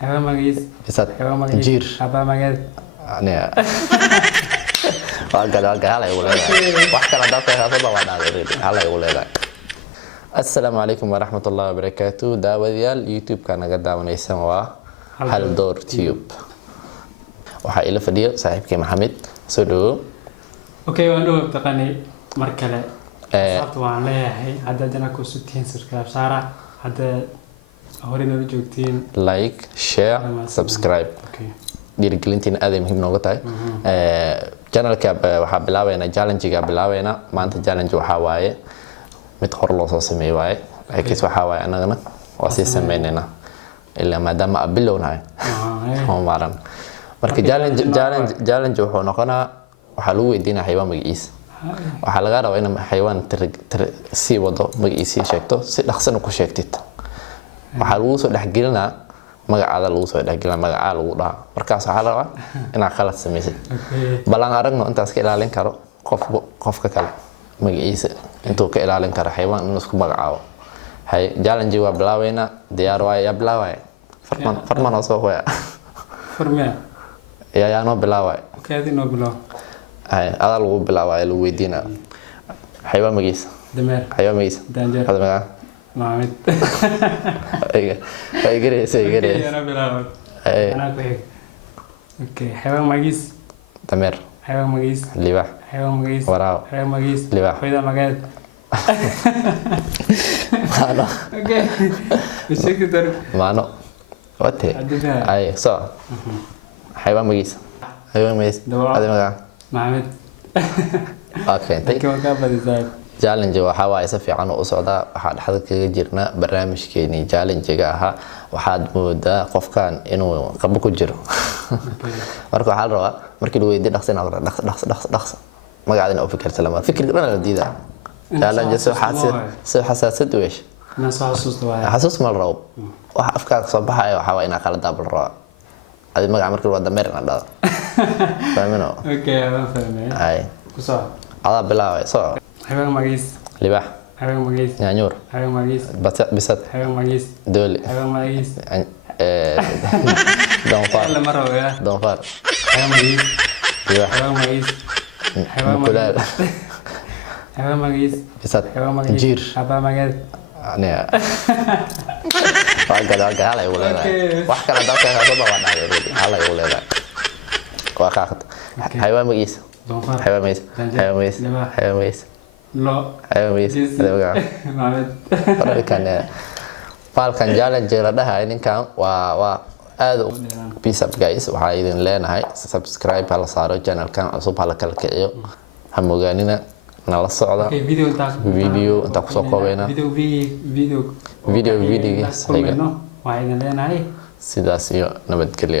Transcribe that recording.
حيوان مجيس bisad حيوان مجيس jiir أبا مجيس aniga waa hala igu leedahay wax kala dadka haasaba waa dhaaday hala igu leedahay assalaamu calaykum waraxmatullaahi wabarakaatuh daawadayaal youtube-ka naga daawanaysan waa hal door tube waxaa ila fadhiyo saaxiibkay maxamed soo dhawo okay waan dhaw taqani mar kale sababta waan leeyahay hadda jana ku sutiin subscribe saara hadda hore ma joogtiin like share subscribe okay dhiirigelintiina aad ay muhiim nooga tahay channelka waxaa bilaabeynaa challenge-ga bilaabeynaa maanta challenge waxaa waaye mid hor loo soo sameeyay waaye laakiin waxaa waaye anagana waa sii sameynayna ilaa maadaama aan bilownahay oo maaran marka challenge wuxuu noqonaa waxaa lagu weydiinaa xayawaan magaciisa waxaa laga rabaa in xayawaan si wado magaciisa sheegto si dhaqsan ku sheegtid waxaa lagu soo dhaxgelinaa magacaada lagu soo dhaxgelina magaca lagu dhaha markaas waxa la rabaa inaad khalad samaysid balan aragno intaas ka ilaalin karo qofka kale magaciisa intuu ka ilaalin karo xayawaan inuu isku magacaabo hay challenge waa bilaawayna diyaar waa ya bilaaway farman oo soo hoya farmiya ya no bilaaway okay adii no bilaaw hay ada lagu bilaaway lagu weydiina xayawaan magaciisa dameer xayawaan magaciisa daanjeer hada magaca Mohamed ay gareysa أنا بلعب أنا كويس أوكي حيوان مجيس dameer حيوان مجيس libaax حيوان مجيس waraaw حيوان مجيس libaax حيوان مجيس maano أوكي بشكل درب maano wate عددها ay soo xayawaan magiisa xayawaan magiisa دواء hada magaca Mohamed okay thank كم كم بدي زايد challenge waxa waaye si fiican u socda waxa dhaxda kaga jirna barnaamijkeeni challenge-ga ahaa waxaad moodaa qofkan inuu qabo ku jiro marka waxa la rabaa markii la weydiiyo dhaqsan dhaqs magacaadina u fikirta lama fikirka dhan la diida challenge soo xasaasad weesh ما صار صوت واحد xasuus mal rabo waxa afkaad soo baxaya waxa waa ina kala daabal rabo adi magaca markii waa dameer ina dhado faamino أوكي أنا فاهم ay كسر ada bilaaway soo حيوان مجيس libaax حيوان مجيس nyaanyuur حيوان مجيس bisad حيوان مجيس doole حيوان مجيس donfaar كل مرة وياه donfaar حيوان مجيس libaax حيوان مجيس حيوان mukulaal مجيس حيوان مجيس bisad حيوان مجيس jiir أبا مجيس aniga waa hala igu leedahay wax kala dadka haasaba waa dhaaday hala igu leedahay waa qaaqad xayawaan magiisa دونفار xayawaan magiisa xayawaan magiisa xayawaan magiisa لا xayawaan magiisa hada magaca معبد falkan challenge la dhahay ninkan waa aad u peace up guys waxa idin leenahay subscribe hala saaro channelkan cusub hala kala kiciyo ha mogaanina nala socda video inta ku soo koobayna video كلنا وعينا لنا عليه sidaas iyo nabadgelyo